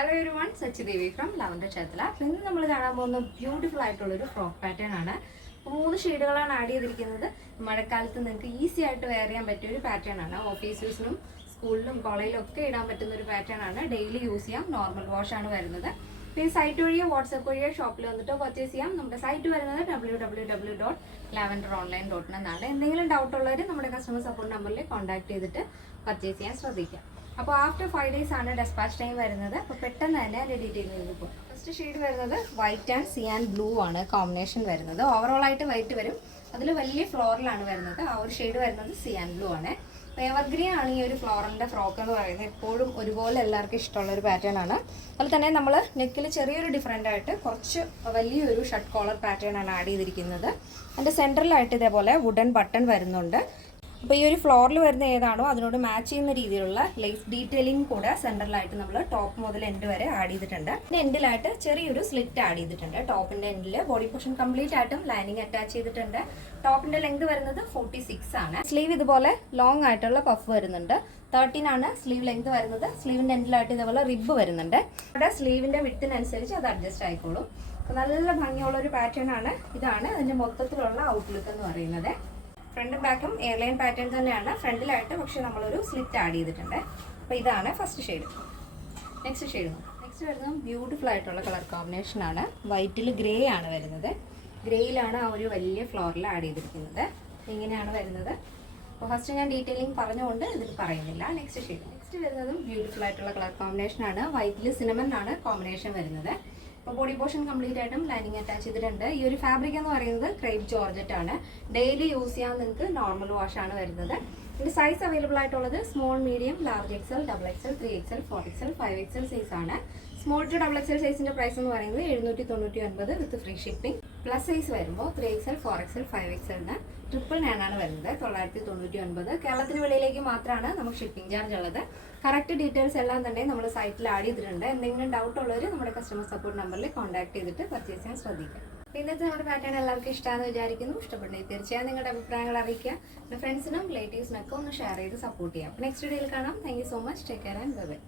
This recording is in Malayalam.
Hello everyone, Sachidevi from Lavender Chatla. ഇന്ന് നമ്മൾ കാണാൻ പോകുന്ന ബ്യൂട്ടിഫുൾ ആയിട്ടുള്ള ഒരു ഫ്രോക്ക് പാറ്റേൺ ആണ്. 3 ഷെയ്ഡുകളാണ് ആഡ് ചെയ്തിരിക്കുന്നത്. മഴക്കാലത്ത് നിങ്ങൾക്ക് ഈസി ആയിട്ട് വെയർ ചെയ്യാൻ പറ്റിയ ഒരു പാറ്റേൺ ആണ്. ഓഫീസ് യൂസിനും സ്കൂളിലും കോളേജിലും ഒക്കെ ഇടാൻ പറ്റുന്ന ഒരു പാറ്റേൺ ആണ്. ഡെയിലി യൂസ് ചെയ്യാം. നോർമൽ വാഷ് ആണ് വരുന്നത്. പിന്നെ സൈറ്റ് വഴിയോ വാട്സ്ആപ്പ് വഴിയോ ഷോപ്പിൽ വന്നിട്ടോ പർച്ചേസ് ചെയ്യാം. നമ്മുടെ സൈറ്റ് വരുന്നത് www.lavenderonline.in എന്നാണ്. എന്തെങ്കിലും ഡൗട്ട് ഉള്ളവർ നമ്മുടെ കസ്റ്റമർ സപ്പോർട്ട് നമ്പറിൽ കോൺടാക്ട് ചെയ്തിട്ട് പർച്ചേസ് ചെയ്യാൻ ശ്രദ്ധിക്കാം. അപ്പോൾ ആഫ്റ്റർ 5 days ആണ് ഡെസ്പാച്ച് ടൈം വരുന്നത്. അപ്പോൾ പെട്ടെന്ന് തന്നെ അതിൻ്റെ ഡീറ്റെയിൽസ് പോകും. ഫസ്റ്റ് ഷെയ്ഡ് വരുന്നത് വൈറ്റ് ആൻഡ് സിയാൻ ബ്ലൂ ആണ് കോമ്പിനേഷൻ വരുന്നത്. ഓവറോൾ ആയിട്ട് വൈറ്റ് വരും. അതിൽ വലിയ ഫ്ലോറലാണ് വരുന്നത്. ആ ഒരു ഷെയ്ഡ് വരുന്നത് സിയാൻ ബ്ലൂ ആണ്. എവർഗ്രീൻ ആണ് ഈ ഒരു ഫ്ലോറലിൻ്റെ ഫ്രോക്ക് എന്ന് പറയുന്നത്. എപ്പോഴും ഒരുപോലെ എല്ലാവർക്കും ഇഷ്ടമുള്ള ഒരു പാറ്റേൺ ആണ്. അതുപോലെ തന്നെ നമ്മൾ നെക്കിൽ ചെറിയൊരു ഡിഫറൻ്റ് ആയിട്ട് കുറച്ച് വലിയൊരു ഷർട്ട് കോളർ പാറ്റേൺ ആണ് ആഡ് ചെയ്തിരിക്കുന്നത്. അതിൻ്റെ സെൻറ്ററിലായിട്ട് ഇതേപോലെ വുഡൻ ബട്ടൺ വരുന്നുണ്ട്. അപ്പോൾ ഈ ഒരു ഫ്ലോറിൽ വരുന്ന ഏതാണോ അതിനോട് മാച്ച് ചെയ്യുന്ന രീതിയിലുള്ള ലേസ് ഡീറ്റെയിലിംഗ് കൂടെ സെൻറ്ററിലായിട്ട് നമ്മൾ ടോപ്പ് മുതൽ എൻഡ് വരെ ആഡ് ചെയ്തിട്ടുണ്ട്. എൻഡിലായിട്ട് ചെറിയൊരു സ്ലിറ്റ് ആഡ് ചെയ്തിട്ടുണ്ട്. ടോപ്പിൻ്റെ എൻഡിൽ ബോഡി പോർഷൻ കംപ്ലീറ്റ് ആയിട്ടും ലൈനിങ് അറ്റാച്ച് ചെയ്തിട്ടുണ്ട്. ടോപ്പിൻ്റെ ലെങ്ത് വരുന്നത് 46 ആണ്. സ്ലീവ് ഇതുപോലെ ലോങ് ആയിട്ടുള്ള പഫ് വരുന്നുണ്ട്. 13 ആണ് സ്ലീവ് ലെങ്ത് വരുന്നത്. സ്ലീവിൻ്റെ എൻഡിലായിട്ട് ഇതുപോലെ റിബ് വരുന്നുണ്ട്. അവിടെ സ്ലീവിൻ്റെ വിഡ്ത്തിനനുസരിച്ച് അത് അഡ്ജസ്റ്റ് ആയിക്കോളും. നല്ല ഭംഗിയുള്ള ഒരു പാറ്റേൺ ആണ്. ഇതാണ് അതിൻ്റെ മൊത്തത്തിലുള്ള ഔട്ട്ലുക്ക് എന്ന് പറയുന്നത്. ഫ്രണ്ടും ബാക്കും എയർലൈൻ പാറ്റേൺ തന്നെയാണ്. ഫ്രണ്ടിലായിട്ട് പക്ഷെ നമ്മളൊരു സ്ലിറ്റ് ആഡ് ചെയ്തിട്ടുണ്ട്. അപ്പോൾ ഇതാണ് ഫസ്റ്റ് ഷെയ്ഡ്. നെക്സ്റ്റ് വരുന്നത് ബ്യൂട്ടിഫുൾ ആയിട്ടുള്ള കളർ കോമ്പിനേഷൻ ആണ്. വൈറ്റിൽ ഗ്രേ ആണ് വരുന്നത്. ഗ്രേയിലാണ് ആ ഒരു വലിയ ഫ്ലോറിൽ ആഡ് ചെയ്തിരിക്കുന്നത്. ഇങ്ങനെയാണ് വരുന്നത്. അപ്പോൾ ഫസ്റ്റ് ഞാൻ ഡീറ്റെയിലിംഗ് പറഞ്ഞുകൊണ്ട് ഇതിൽ പറയുന്നില്ല. നെക്സ്റ്റ് വരുന്നതും ബ്യൂട്ടിഫുൾ ആയിട്ടുള്ള കളർ കോമ്പിനേഷൻ ആണ്. വൈറ്റിൽ സിനമൺ ആണ് കോമ്പിനേഷൻ വരുന്നത്. അപ്പോൾ ബോഡി പോർഷൻ കംപ്ലീറ്റ് ആയിട്ടും ലൈനിങ് അറ്റാച്ച് ചെയ്തിട്ടുണ്ട്. ഈ ഒരു ഫാബ്രിക് എന്ന് പറയുന്നത് ക്രേപ്പ് ജോർജറ്റ് ആണ്. ഡെയിലി യൂസ് ചെയ്യാൻ നിങ്ങൾക്ക് നോർമൽ വാഷ് ആണ് വരുന്നത്. ഇതിൻ്റെ സൈസ് അവൈലബിൾ ആയിട്ടുള്ളത് small, medium, large XL, double XL, 3XL, 4XL, 5XL size ആണ്. സ്മോൾ ടു ഡബിൾ എക്സൽ സൈസിൻ്റെ പ്രൈസ് എന്ന് പറയുന്നത് 799 with free shipping. Plus size വരുമ്പോൾ 3XL, 4XL, 5XL 999 ആണ് വരുന്നത്. 999. കേരളത്തിന് വെളിയിലേക്ക് മാത്രമാണ് നമുക്ക് ഷിപ്പിംഗ് ചാർജ് ഉള്ളത്. കറക്റ്റ് ഡീറ്റെയിൽസ് എല്ലാം തന്നെ നമ്മൾ സൈറ്റിൽ ആഡ് ചെയ്തിട്ടുണ്ട്. എന്തെങ്കിലും ഡൗട്ട് ഉള്ളവർ നമ്മുടെ കസ്റ്റമർ സപ്പോർട്ട് നമ്പറിൽ കോൺടാക്ട് ചെയ്തിട്ട് പർച്ചേസ് ചെയ്യാൻ ശ്രദ്ധിക്കുക. ഇന്നത്തെ നമ്മുടെ പാറ്റേൺ എല്ലാവർക്കും ഇഷ്ടമാണെന്ന് വിചാരിക്കുന്നു. ഇഷ്ടപ്പെട്ടെങ്കിൽ തീർച്ചയായും നിങ്ങളുടെ അഭിപ്രായങ്ങൾ അറിയിക്കുക. ഫ്രണ്ട്സിനും റിലേറ്റീവ്സിനൊക്കെ ഒന്ന് ഷെയർ ചെയ്ത് സപ്പോർട്ട് ചെയ്യാം. നെക്സ്റ്റ് വീഡിയോയിൽ കാണാം. Thank you so much. Take care and by.